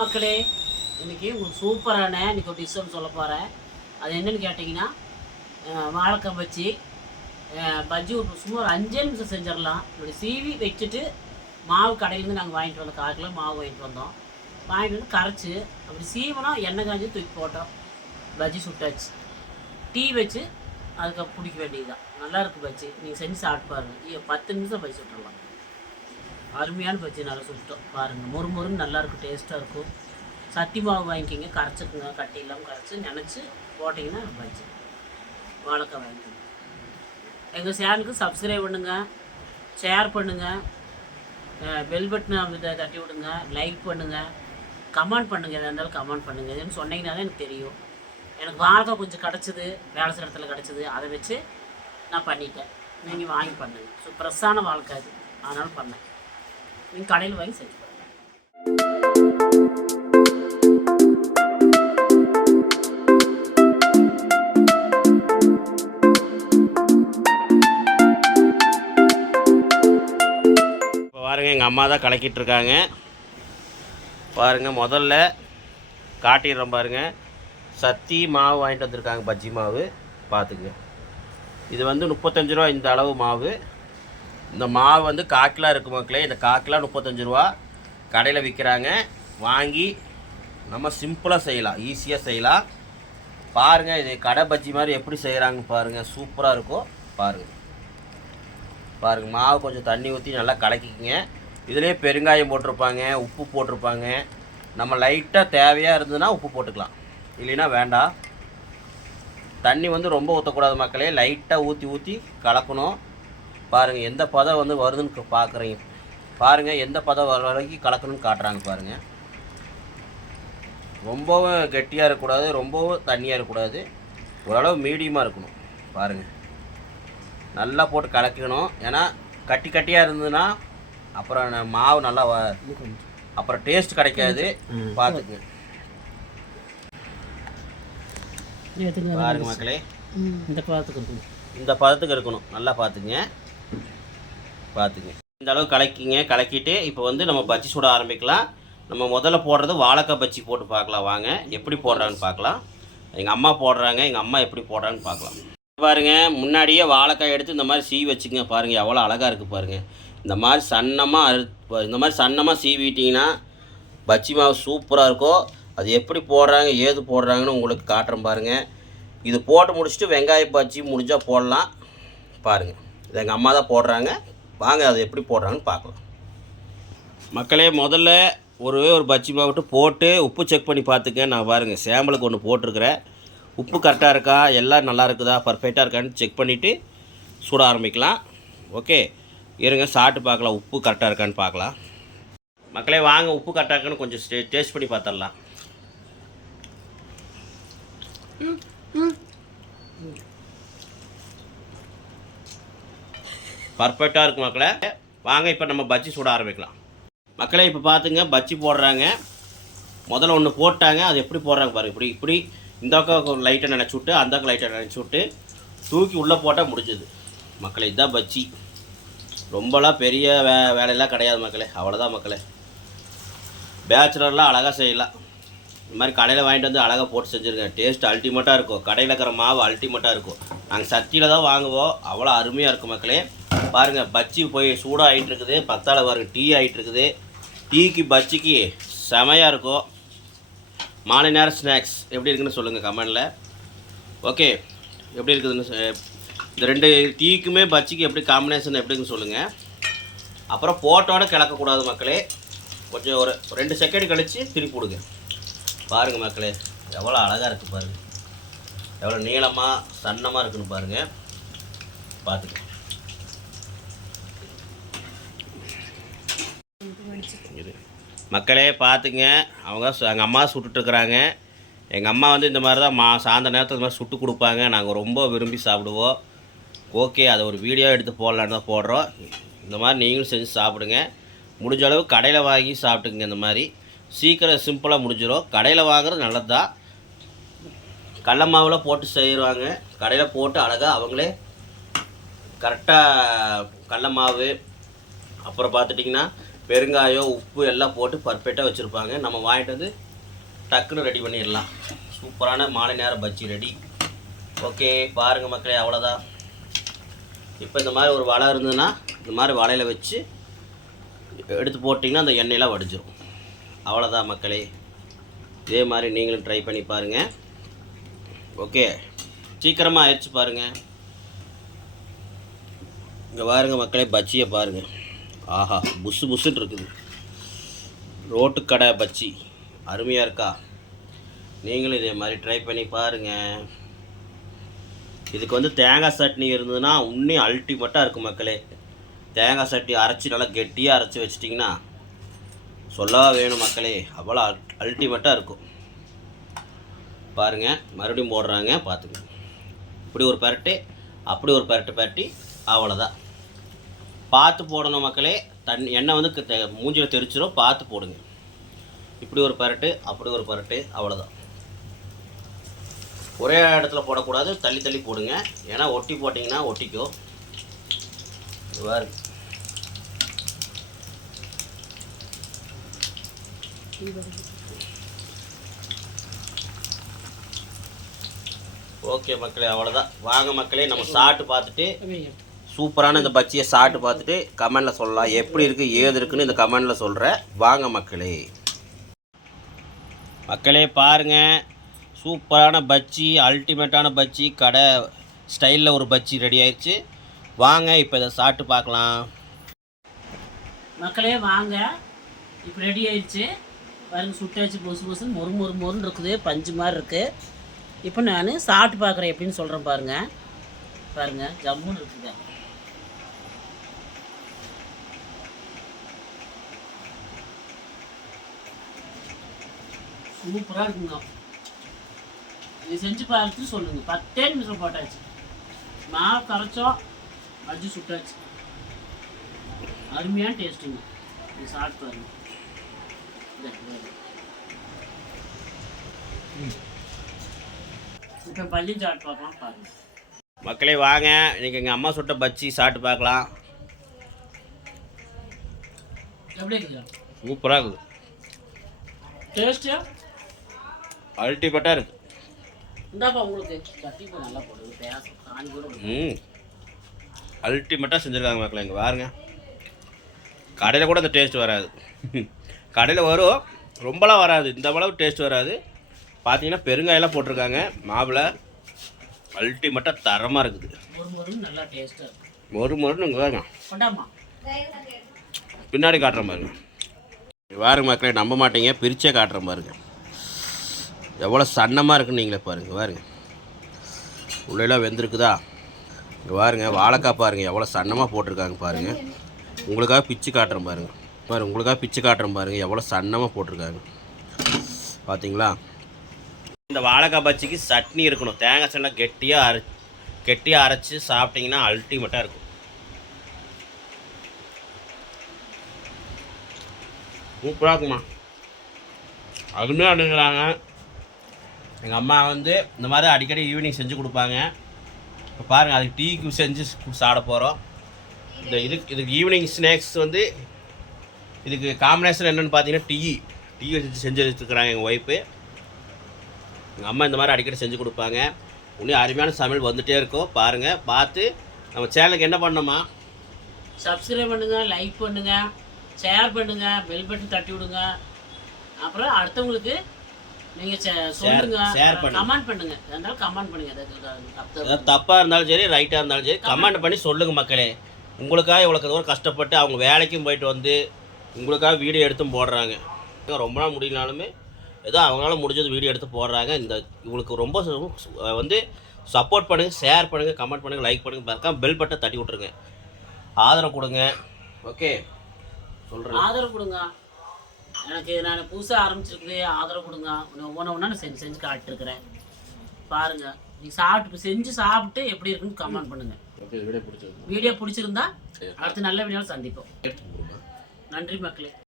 மக்களே, இன்னைக்கு உங்களுக்கு சூப்பரான இன்னைக்கு ஒரு டிஷ் ஒன்று சொல்ல போகிறேன். அது என்னென்னு கேட்டிங்கன்னா, வாழைக்காய் பஜ்ஜி. பஜ்ஜி சும்மா ஒரு 5 நிமிஷம் செஞ்சிடலாம். இப்படி சீவி வச்சுட்டு மாவு கடையிலேருந்து நாங்கள் வாங்கிட்டு வந்தோம். 1/4 கிலோ மாவு வாங்கிட்டு வந்தோம். வாங்கிட்டு வந்து கரைச்சி அப்படி சீவனம் எண்ணெய் காஞ்சி தூக்கி போட்டோம். பஜ்ஜி சுட்டாச்சு. டீ வச்சு அதுக்கு பிடிக்க வேண்டியதுதான். நல்லாயிருக்கு பஜ்ஜி. நீங்கள் செஞ்சு சாப்பிட்டு பாருங்கள். 10 நிமிஷம் பஜ்ஜி சுட்டுடலாம். அருமையான பஜ்ஜி நல்லா சுட்டோம் பாருங்கள். மொறுமொறுன்னு நல்லாயிருக்கும், டேஸ்ட்டாக இருக்கும். சட்டி மாவு வாங்கிக்கிங்க, கரைச்சிக்குங்க. கட்டி இல்லாமல் கரைச்சி நினச்சி போட்டிங்கன்னா பஜ்ஜி. வாழைக்காய் வாங்கிக்கோங்க. எங்கள் சேனலுக்கு சப்ஸ்கிரைப் பண்ணுங்கள், ஷேர் பண்ணுங்கள், பெல் பட்டனை தட்டி விடுங்க, லைக் பண்ணுங்கள், கமெண்ட் பண்ணுங்கள். எதாக இருந்தாலும் கமெண்ட் பண்ணுங்கள். எதுன்னு சொன்னீங்கன்னா தான் எனக்கு தெரியும். எனக்கு வாழைக்காய் கொஞ்சம் கிடச்சிது, வேலை செய்கிற இடத்துல கிடச்சிது. அதை வச்சு நான் பண்ணிட்டேன். நீங்கள் வாங்கி பண்ணுங்கள். ஃப்ரெஷ்ஷான வாழைக்காய் அது, அதனால் பண்ணேன். நீங்கள் கடையில் வாங்கி செஞ்சு பாருங்கள். இப்போ பாருங்கள், எங்கள் அம்மா தான் கலக்கிட்டுருக்காங்க பாருங்கள். முதல்ல காட்டிடுறோம் பாருங்கள். சத்தி மாவு வாங்கிட்டு வந்திருக்காங்க, பஜ்ஜி மாவு. பார்த்துக்குங்க. இது வந்து 35 ரூபா இந்த அளவு மாவு. இந்த மாவு வந்து 1/4 கிலோ இருக்குது மக்களே. இந்த 1/4 கிலோ 35 ரூபா கடையில் விற்கிறாங்க. வாங்கி நம்ம சிம்பிளாக செய்யலாம், ஈஸியாக செய்யலாம். பாருங்கள், இது கடை பஜ்ஜி மாதிரி எப்படி செய்கிறாங்கன்னு பாருங்கள். சூப்பராக இருக்கும். பாருங்கள், மாவு கொஞ்சம் தண்ணி ஊற்றி நல்லா கலக்கிக்கிங்க. இதுலேயே பெருங்காயம் போட்டிருப்பாங்க, உப்பு போட்டிருப்பாங்க. நம்ம லைட்டாக தேவையாக இருந்ததுன்னா உப்பு போட்டுக்கலாம், இல்லைன்னா வேண்டாம். தண்ணி வந்து ரொம்ப ஊற்றக்கூடாது மக்களே. லைட்டாக ஊற்றி கலக்கணும். பாருங்கள், எந்த பதம் வந்து வருதுன்னு பார்க்குறீங்க. பாருங்கள், எந்த பதம் வர வரைக்கும் கலக்கணும்னு காட்டுறாங்க பாருங்கள். ரொம்பவும் கெட்டியாக இருக்கக்கூடாது, ரொம்பவும் தண்ணியாக இருக்கக்கூடாது. ஓரளவு மீடியமாக இருக்கணும். பாருங்கள், நல்லா போட்டு கலக்கணும். ஏன்னா கட்டியாக இருந்ததுன்னா அப்புறம் மாவு நல்லா அப்புறம் டேஸ்ட் கிடைக்காது. பார்த்துக்குங்க. பாருங்கள் மக்களே, இந்த பதத்துக்கு இருக்கணும். நல்லா பார்த்துங்க. இந்த அளவு கலக்கிட்டு இப்போ வந்து நம்ம பஜ்ஜி சுட ஆரம்பிக்கலாம். நம்ம முதல்ல போடுறது வாழைக்காய் பஜ்ஜி போட்டு பார்க்கலாம். வாங்க எப்படி போடுறாங்கன்னு பார்க்கலாம். எங்கள் அம்மா போடுறாங்க, எங்கள் அம்மா எப்படி போடுறாங்கன்னு பார்க்கலாம். பாருங்கள், முன்னாடியே வாழைக்காய் எடுத்து இந்த மாதிரி சீவி வச்சுங்க. பாருங்கள், எவ்வளோ அழகாக இருக்குது பாருங்கள். இந்த மாதிரி சன்னமாக சீவிட்டிங்கன்னா பஜ்ஜி மாவு சூப்பராக இருக்கும். அது எப்படி போடுறாங்க, ஏது போடுறாங்கன்னு உங்களுக்கு காட்டுறேன் பாருங்கள். இது போட்டு முடிச்சுட்டு வெங்காய பஜ்ஜி முடிஞ்சால் போடலாம். பாருங்கள், இது எங்கள் அம்மா தான் போடுறாங்க. வாங்க, அது எப்படி போடுறாங்கன்னு பார்க்கலாம். மக்களே, முதல்ல ஒரு பஜ்ஜி மாவு போட்டு உப்பு செக் பண்ணி பார்த்துக்க. நான் பாருங்கள், சாம்பிளுக்கு ஒன்று போட்டிருக்கிறேன். உப்பு கரெக்டாக இருக்கா, எல்லாம் நல்லா இருக்குதா, பர்ஃபெக்டாக இருக்கான்னு செக் பண்ணிவிட்டு சுட ஆரம்பிக்கலாம். ஓகே, இருங்க சாப்பிட்டு பார்க்கலாம், உப்பு கரெக்டாக இருக்கான்னு பார்க்கலாம். மக்களே வாங்க, உப்பு கரெக்டாக இருக்கான்னு கொஞ்சம் டேஸ்ட் பண்ணி பார்த்துடலாம். பர்ஃபெக்டாக இருக்கும் மக்களே. வாங்க, இப்போ நம்ம பஜ்ஜி சுட ஆரம்பிக்கலாம். மக்களே, இப்போ பார்த்துங்க, பஜ்ஜி போடுறாங்க. முதல்ல ஒன்று போட்டாங்க, அது எப்படி போடுறாங்க பாருங்கள். இப்படி இந்த பக்கம் லைட்டை நினச்சி விட்டு அந்த பக்கம் லைட்டை நினச்சி விட்டு தூக்கி உள்ளே போட்டால் முடிஞ்சுது மக்களே. இதுதான் பஜ்ஜி. ரொம்பலாம் பெரிய வேலையெல்லாம் கிடையாது மக்களே. அவ்வளோதான் மக்களே. பேச்சுலர்லாம் அழகாக செய்யலாம். இந்த மாதிரி கடையில் வாங்கிட்டு வந்து அழகாக போட்டு செஞ்சுருக்கேன். டேஸ்ட் அல்டிமேட்டாக இருக்கும். கடையில் இருக்கிற மாவு அல்டிமேட்டாக இருக்கும். நாங்கள் சத்தியில் தான் வாங்குவோம். அவ்வளோ அருமையாக இருக்கும் மக்களே. பாருங்கள், பஜ்ஜி போய் சூடாக ஆகிட்டு இருக்குது. பத்தால் பாருங்கள், டீ ஆகிட்டு இருக்குது. டீக்கு பஜ்ஜிக்கு செமையாக இருக்கும். மாலை நேரம் ஸ்நாக்ஸ் எப்படி இருக்குன்னு சொல்லுங்கள் கமெண்டில். ஓகே, எப்படி இருக்குதுன்னு இந்த 2 டீக்குமே பஜ்ஜிக்கு எப்படி காம்பினேஷன் எப்படின்னு சொல்லுங்கள். அப்புறம் போட்டோட கிளக்கக்கூடாது மக்களே. கொஞ்சம் ஒரு 2 செகண்ட் கழித்து திருப்பி விடுங்க. பாருங்கள் மக்களே, எவ்வளோ அழகாக இருக்குது பாருங்கள். எவ்வளோ நீளமாக சன்னமாக இருக்குன்னு பாருங்கள். பார்த்துக்க. இது மக்களே பார்த்துங்க, எங்கள் அம்மா சுட்டுட்ருக்குறாங்க. எங்கள் அம்மா வந்து இந்த மாதிரி தான் சாயந்தர நேரத்தில் இந்த மாதிரி சுட்டு கொடுப்பாங்க. நாங்கள் ரொம்ப விரும்பி சாப்பிடுவோம். ஓகே, அதை ஒரு வீடியோ எடுத்து போடலான்னு தான் போடுறோம். இந்த மாதிரி நீங்களும் செஞ்சு சாப்பிடுங்க. முடிஞ்ச அளவு கடையில் வாங்கி சாப்பிட்டுங்க. இந்த மாதிரி சீக்கிரம் சிம்பிளாக முடிஞ்சிடும். கடையில் வாங்குறது நல்லது தான். கடல மாவில் போட்டு செய்வாங்க. கடையில் போட்டு அழகாக அவங்களே கரெக்டாக கடல மாவு, அப்புறம் பார்த்துட்டிங்கன்னா பெருங்காயம் உப்பு எல்லாம் போட்டு பர்ஃபெக்டாக வச்சுருப்பாங்க. நம்ம வாங்கிட்டு வந்து டக்குன்னு ரெடி பண்ணிடலாம். சூப்பரான மாலை நேர பஜ்ஜி ரெடி. ஓகே பாருங்கள் மக்களே, அவ்வளோதான். இப்போ இந்த மாதிரி ஒரு வலை இருந்ததுன்னா இந்த மாதிரி வலையில் வச்சு எடுத்து போட்டிங்கன்னா அந்த எண்ணெயெலாம் வடிஞ்சிரும். அவ்வளோதான் மக்களே. இதே மாதிரி நீங்களும் ட்ரை பண்ணி பாருங்கள். ஓகே, சீக்கிரமாக ஆயிடுச்சு பாருங்கள். இங்கே பாருங்கள் மக்களே, பஜ்ஜியை பாருங்கள். ஆஹா, புஷு புஷுன்னு இருக்குது. ரோட்டுக்கடை பஜ்ஜி அருமையாக இருக்கா? நீங்களும் இதே மாதிரி ட்ரை பண்ணி பாருங்கள். இதுக்கு வந்து தேங்காய் சட்னி இருந்ததுன்னா இன்னும் அல்டிமேட்டாக இருக்கும் மக்களே. தேங்காய் சட்னி அரைச்சி நல்லா கெட்டியாக அரைச்சி வச்சிட்டிங்கன்னா சொல்லவா வேணும் மக்களே, அவ்வளோ அல்டிமேட்டாக இருக்கும். பாருங்கள், மறுபடியும் போடுறாங்க பார்த்துங்க. இப்படி ஒரு பரட்டு, அப்படி ஒரு பரட்டு பரட்டி, அவ்வளோதான். பார்த்து போடணும் மக்களே. எண்ணெய் வந்து மூஞ்சில் தெரிச்சிடும், பார்த்து போடுங்க. இப்படி ஒரு பரட்டு, அப்படி ஒரு பரட்டு, அவ்வளோதான். ஒரே இடத்துல போடக்கூடாது, தள்ளி தள்ளி போடுங்க. ஏன்னா ஒட்டி போட்டிங்கன்னா ஒட்டிக்கும். ஓகே மக்களே, அவ்வளோதான். வாங்க மக்களே, நம்ம சாப்பிட்டு பார்த்துட்டு சூப்பரான இந்த பஜ்ஜியை சாப்பிட்டு பார்த்துட்டு கமெண்டில் சொல்லலாம். எப்படி இருக்குது ஏது இருக்குன்னு இந்த கமெண்டில் சொல்கிறேன். வாங்க மக்களே. மக்களே பாருங்கள், சூப்பரான பஜ்ஜி, அல்டிமேட்டான பஜ்ஜி, கடை ஸ்டைலில் ஒரு பஜ்ஜி ரெடி ஆயிடுச்சு. வாங்க இப்போ இதை சாப்பிட்டு பார்க்கலாம். மக்களே வாங்க, இப்போ ரெடி ஆயிடுச்சு பாருங்கள். சுட்ட வச்சு பொசு பொசுன்னு மொறு மொறு மொறுன்னு இருக்குது, பஞ்சு மாதிரி இருக்குது. இப்போ நான் சாப்பிட்டு பார்க்குறேன் எப்படின்னு சொல்கிறேன் பாருங்கள். பாருங்கள், ஜம்முன்னு இருக்குங்க. சூப்பராக இருக்குங்க. இது செஞ்சு பார்த்துட்டு சொல்லுங்கள். 10 நிமிஷம் போட்டாச்சு, மாவு கரைச்சோம், பஜ்ஜி சுட்டாச்சு. அருமையான டேஸ்ட்டுங்க. இது சாப்பிட்டு பாருங்க. இப்போ பஜ்ஜி சாப்பிட்டு பார்க்கலாம் பாருங்க. மக்களே வாங்க, இன்றைக்கி எங்கள் அம்மா சுட்ட பஜ்ஜி சாப்பிட்டு பார்க்கலாம். எப்படி இருக்குங்க? சூப்பராக இருக்குது. டேஸ்ட்டு அல்டிமேட்டாக இருக்குது. இந்தாப்பா உங்களுக்கு சட்டி நல்லா போடுது, பேச காணி கூட. அல்டிமேட்டாக செஞ்சுருக்காங்க மக்களே. இங்கே பாருங்க, கடையில் கூட இந்த டேஸ்ட் வராது. கடையில் வரும், ரொம்பலாம் வராது, இந்த அளவு டேஸ்ட் வராது. பார்த்தீங்கன்னா பெருங்காயெல்லாம் போட்டிருக்காங்க மாவில். அல்டிமேட்டாக தரமாக இருக்குது. நல்லா டேஸ்ட்டாக இருக்குது. மொறு மொறுன்னு இங்கே பாருங்க, கொண்டாமா பின்னாடி காட்டுற பாருங்க. பாருங்க மக்களே, நம்ப மாட்டீங்க, பிரிச்சே காட்டுற பாருங்க. எவ்வளோ சன்னமாக இருக்குன்னு நீங்களே பாருங்கள். பாருங்க, உள்ளெல்லாம் வெந்திருக்குதா? இங்கே பாருங்க, வாழைக்காய் பாருங்கள் எவ்வளோ சன்னமாக போட்டிருக்காங்க பாருங்கள். உங்களுக்காக பிச்சு காட்டுறேன் பாருங்கள். பாருங்கள், உங்களுக்காக பிச்சு காட்டுறேன் பாருங்கள், எவ்வளோ சன்னமாக போட்டிருக்காங்க பார்த்தீங்களா? இந்த வாழைக்காய் பஜ்ஜிக்கு சட்னி இருக்கணும். தேங்காய் சட்னி கெட்டியாக அரைச்சி சாப்பிட்டிங்கன்னா அல்டிமேட்டாக இருக்கும். சூப்பராக இருக்குமா, அருமையாக அணுகிறாங்க. எங்கள் அம்மா வந்து இந்த மாதிரி அடிக்கடி ஈவினிங் செஞ்சு கொடுப்பாங்க. இப்போ பாருங்கள், அதுக்கு டீக்கு செஞ்சு சாப்பிட போகிறோம். இதுக்கு ஈவினிங் ஸ்நாக்ஸ் வந்து இதுக்கு காம்பினேஷன் என்னென்னு பார்த்தீங்கன்னா டீ செஞ்சு வச்சுருக்குறாங்க எங்கள் ஒய்ஃபு. எங்கள் அம்மா இந்த மாதிரி அடிக்கடி செஞ்சு கொடுப்பாங்க. இன்னும் அருமையான சமையல் வந்துகிட்டே இருக்கும். பாருங்கள், பார்த்து நம்ம சேனலுக்கு என்ன பண்ணணுமா, சப்ஸ்கிரைப் பண்ணுங்கள், லைக் பண்ணுங்கள், ஷேர் பண்ணுங்கள், பெல் பட்டன் தட்டி விடுங்க. அப்புறம் அடுத்தவங்களுக்கு நீங்கள் சொல்லுங்க, கமெண்ட் பண்ணுங்கள். இருந்தாலும் கமெண்ட் பண்ணுங்கள். தப்பாக இருந்தாலும் சரி, ரைட்டாக இருந்தாலும் சரி, கமெண்ட் பண்ணி சொல்லுங்கள் மக்களே. உங்களுக்காக இவ்வளோ தூரம் கஷ்டப்பட்டு அவங்க வேலைக்கும் போயிட்டு வந்து உங்களுக்காக வீடியோ எடுத்தும் போடுறாங்க. ரொம்ப நாள் முடியலனாலுமே ஏதோ அவங்களால முடிஞ்சது வீடியோ எடுத்து போடுறாங்க. இவங்களுக்கு ரொம்ப வந்து சப்போர்ட் பண்ணுங்கள், ஷேர் பண்ணுங்கள், கமெண்ட் பண்ணுங்கள், லைக் பண்ணுங்கள். பார்க்க பெல் பட்டன் தட்டி விட்ருங்க, ஆதரவு கொடுங்க. ஓகே சொல்கிறேன், ஆதரவு கொடுங்க. எனக்கு நான் புதுசாக ஆரம்பிச்சிருக்குது, ஆதரவு கொடுங்க. ஒவ்வொன்றா நான் செஞ்சு காட்டிருக்கிறேன் பாருங்கள். நீங்கள் செஞ்சு சாப்பிட்டு எப்படி இருக்குன்னு கமெண்ட் பண்ணுங்கள். வீடியோ பிடிச்சிருந்தா அடுத்து நல்ல வீடியோவில் சந்திப்போம். நன்றி மக்களே.